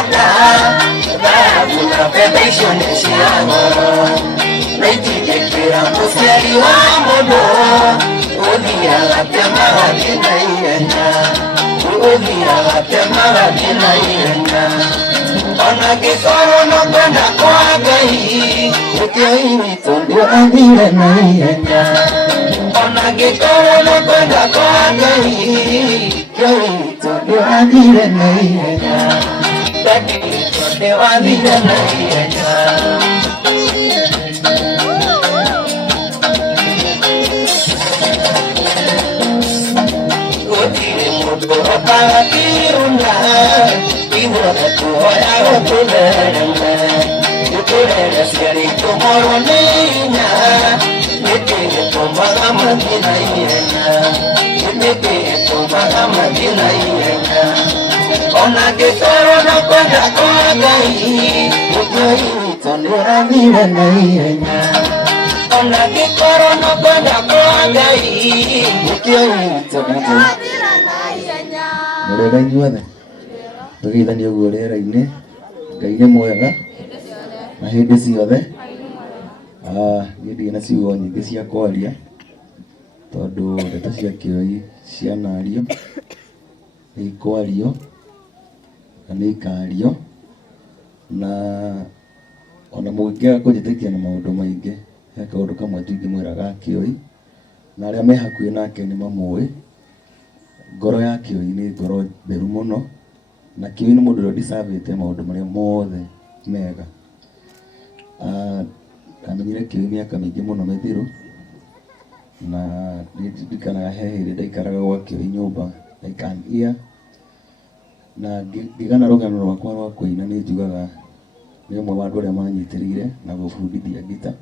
Uganda dhahabu na fedha icionesha ngoro naitigĩkĩra mũciari wa mũndũ ũthiaga temagathiĩ na ihenya ũthiaga temagathiĩ na ihenya ona ngĩkorwo no kwenda kwa Ngai mũtĩoi witũ ndĩrathire na ihenya ona ngĩkorwo no kwenda kwa Ngai mũtĩoi witũ ndĩrathire na ihenya Dadi witũ ndĩrathire na ihenya Pakiruna, ibona tuhoya otulerema, uturere siari tumoroninya, nitege tumaga madina yena, nitege tumaga madina yena. Ona gekoro na kwenda kwa Ngai, mutoi tondera na yena. Ona gekoro na kwenda kwa Ngai, mutoi tondera Rega inyuothe tũgeithanie ũguo rĩera-inĩ Ngai nĩ mwega na hĩndĩ ciothe niĩ ndirĩ na ciugo nyingĩ cia kwaria tondũ ndeto cia kĩoi cianario nĩ ikwario na nĩ ikario na ona mũngĩaga kũnjĩtĩkia na maũndũ maingĩ he kaũndũ kamwe tu ingĩmwĩra ga kĩoi na arĩa me hakuhĩ nake nĩ mamũĩ ngoro ya kĩoi nĩ ngoro theru mũno na kĩoi nĩ mũndũ ũrĩa ndicabĩte maũndũ marĩa mothe mega ndamenyire kĩoi mĩaka mĩingĩ mũno mĩthiru na nĩndirikanaga he hĩndĩ ndaikaraga gwa kĩoi nyũmba like an year na ngĩgana rũgano rwakwa rwa kũina nĩ njugaga nĩ ũmwe wa andũ arĩa manyitĩrĩire na gũbundithia ngita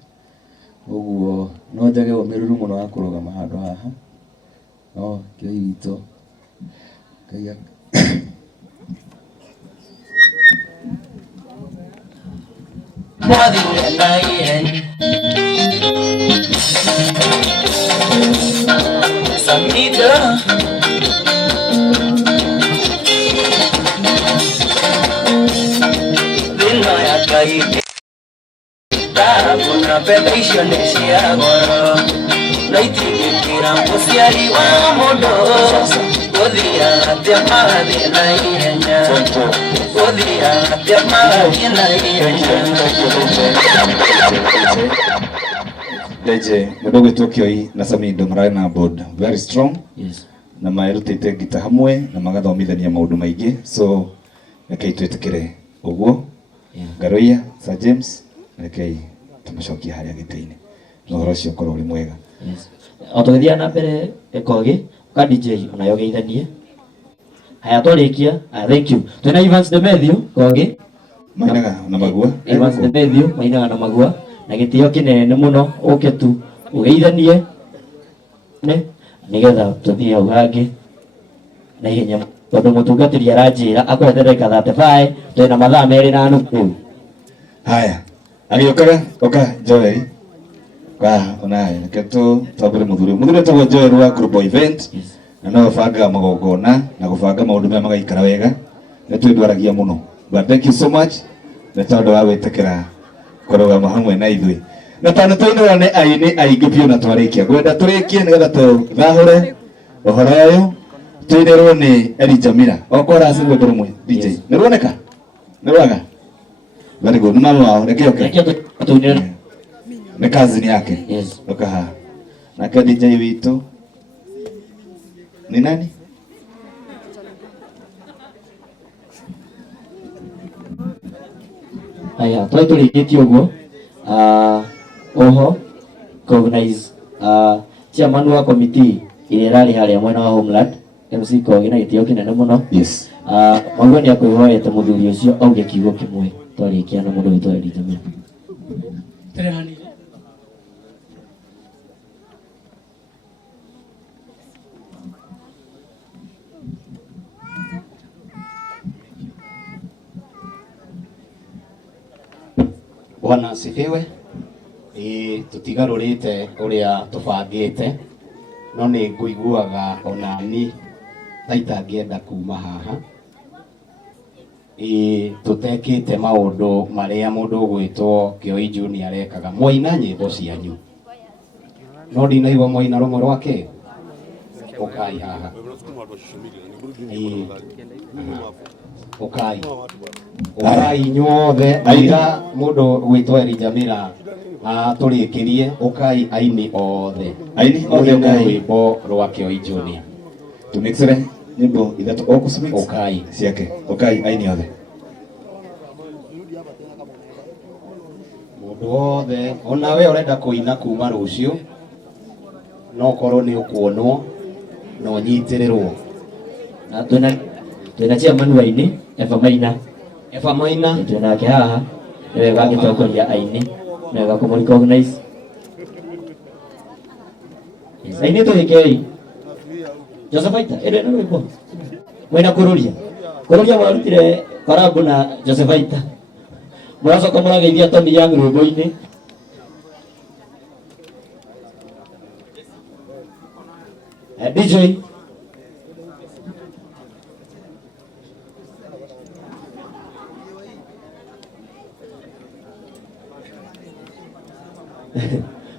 ũguo no njage ũmĩrĩru mũno wa kũrũgama handũ haha no kĩoi witũ Ngai mwathire na ihenya Samida thĩna ya Ngai dhahabu na fedha icionesha ngoro naitigĩkĩra mũciari wa mũndũ ũthiaga temagathiĩ na ihenya ũthiaga temagathiĩ na ihenya Deje mũndũ ũgwĩtwo Kĩoi na Samido mararĩ na board very strong na marutĩte ngita hamwe na magathomithania maũndũ maingĩ so rekei twĩtĩkĩre ũguo Ngaruiya Sir James rekei tũmũcokie harĩa gĩtĩ-inĩ na ũhoro ũcio ũkorwo ũrĩ mwega o tũgĩthiaga na mbere Kogi ka DJ onayo geithanie haya twarĩkia thank you twĩna Evans Demethiu Kogi mainaga na magua Evans Demethiu mainaga na magua na gĩtĩo kĩnene mũno ũke tu ũgeithanie nĩgetha tũthiĩ hau hangĩ na ihenya tondũ mũtungatĩri aranjĩra akũhete ndagĩka 35 twĩna mathaa merĩ na nuthu haya agĩũkaga oka Joel onaye reke twambĩre mũthuri etagwo Joel wa Global Event na no banga magongona na gũbanga maũndũ maya magaikara wega nĩtwĩndwaragia mũno but thank you so much nĩ tondũ wa gwĩtĩkĩra kũrũgama hamwe na ithuĩ na tondũ tũinũra nĩ aini aingĩ biũ na twarĩkia ngwenda tũrĩkie nĩgetha tũthahũre ũhoro ũyũ tũinĩrwo nĩ Elijah Mira okora aci rwĩmbo rũmwe DJ nĩruoneka nĩrwaga very good nĩ mama wao reke tũinĩre nĩ cousin yake yes oka haha nake DJ witũ ni nani haya tũrĩkĩtie ũguo oho cognize chairman wa committee ĩrĩa ĩrarĩ harĩa mwena wa Homeland MC Kogi na gĩtĩo kĩnene mũno yes Mwaigua nĩ akwĩhoete mũthuri ũcio auge kiugo kĩmwe twarĩkia na mũndũ witũ Elijah Mira Bwana asifiwe. Tutigarũrĩte ũrĩa tũbangĩte no nĩ ngũiguaga onani ta itangĩenda kuma haha tutekite maundu maria mundu gwitwo Kioi Junior arekaga mwaina nyimbo cianyu no ndinaigua mwaina rumwe rwake ukai haha ukai nyuothe aira mundu gwitwo Elijah Mira turikirie ukai aini othe ukai wimbo rwa Kioi Junior tumixere nyimbo ithatu okusumix ukai ciake ukai aini othe mundu wothe onawe urenda kuina kuma rucio no korwo ni ukuonwo no nyitirirwo na twina chairman wa ini Eva Maina twina ke haha niwe gagitokoria aini niwe gakumrecognize aini tuhikei Josephaita ere no rwimbo mwina kururia mwarutire korabu na Josephaita muracoka murageithia Tommy Young rwimbo-ini DJ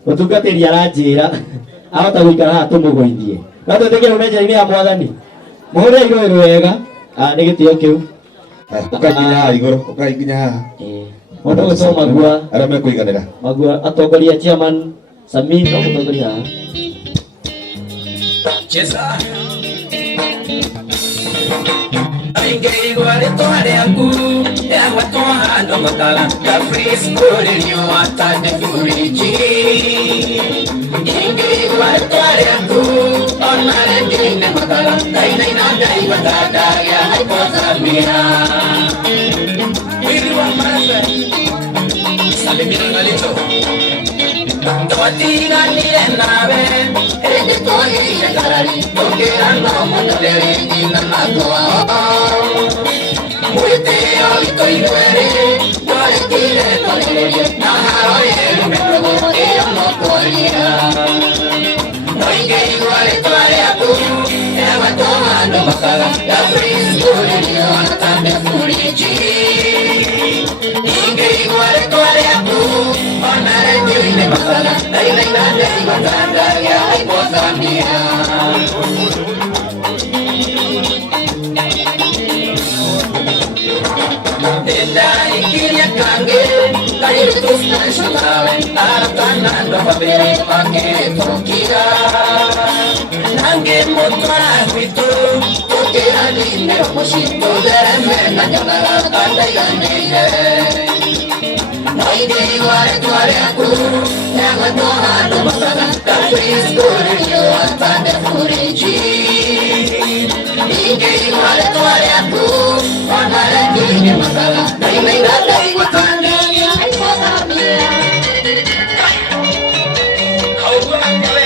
mutungatiri aranjira ahota guikara haha tumugoithie no twitikie rumenja-ini ya mwathani muhure iroiro wega ni gitio kiu ukaginya iguru ukaginya haha mundu gusoma magua aria mekuiganira magua atongoria chairman Sami no mutongoria haha Chesa Ainge igual tohare aku ya watoha no makala ka free school ni wata de furiji Ainge igual tohare aku on mare dine makala dai dai na dai wata da ya ai posa mira Wiru amara Sale mira galito Totina ni nawe ede toyi galari tokirano mondere ina nagoa Muite alito inuere Dore tire tolere Naharo yeru metrogo Iyo no kolia Noige iguale toare aku Ewa tomando makala Ya free school Iyo anatande furiji Inge iguale toare aku Onare tine makala Dai dai na dai matanda Ya ai pozamia Dendai kiria kange Kairu tusna shakawe Aratana ndo babere Pake tokira Nange motwara kwito Toke adine Moshito dereme Na nyangara kanda yaneye Noide iware tuare aku Nyanga toha no makala Kapris kuri yo atande furiji Inge iguale tuare aku Onare tine makala Dai menga dai watande Ai posa mia Kau guna kule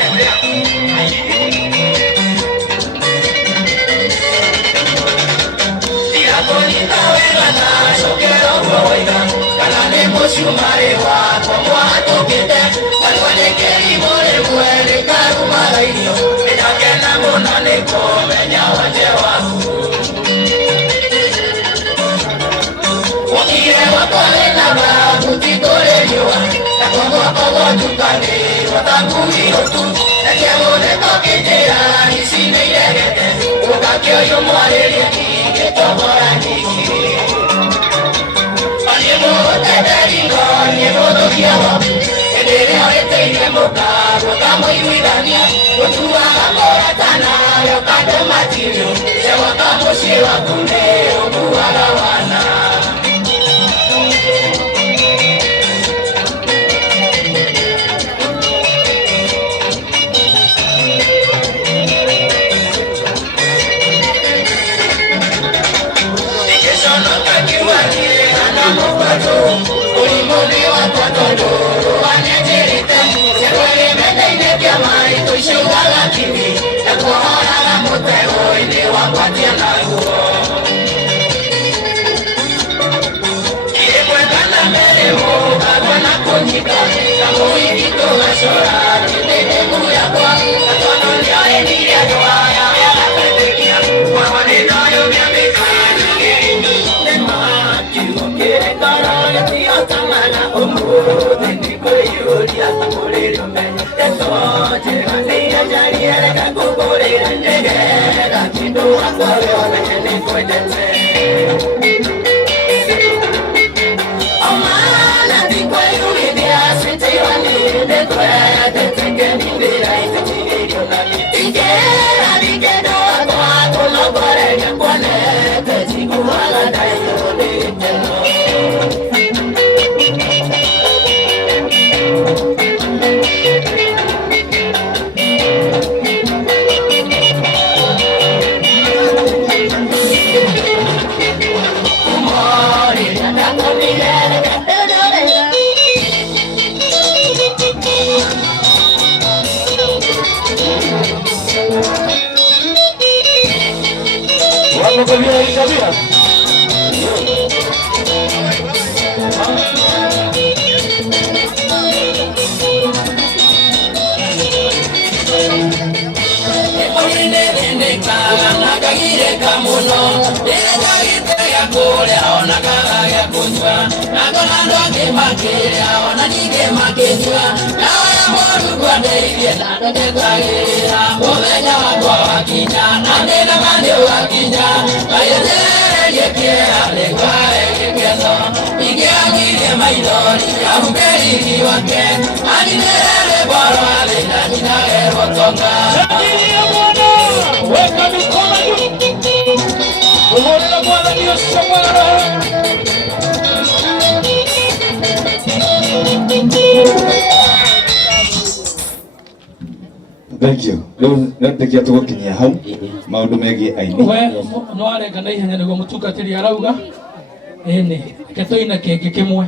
Tira bonita vegana Sokero boiga Kanane moshumare wa Como atokete Kalwane keri more muere Karumara inyo Medake na monane Komenya wanje waku Wakire wakole na babu Tikore niwa Takongo kongo tukane Watangu hiyotu Nakemone kokitira Isine iregete Ukakyo yumwarelia Kitobora niki Onyemo tederingo Onyemo dokiawo Edere orete inemoka Wotamo iwidania Wotua kakora tana Yokado matirio Sewa kamo shiwa kunde Obuwala wana Thank you. Thank you. Nĩtũkia tũgũkinyia hau maũndũ megiĩ aini. No arenga na ihenya nĩguo mũtungatĩri arauga. Ĩnĩ, reke tũine kĩngĩ kĩmwe.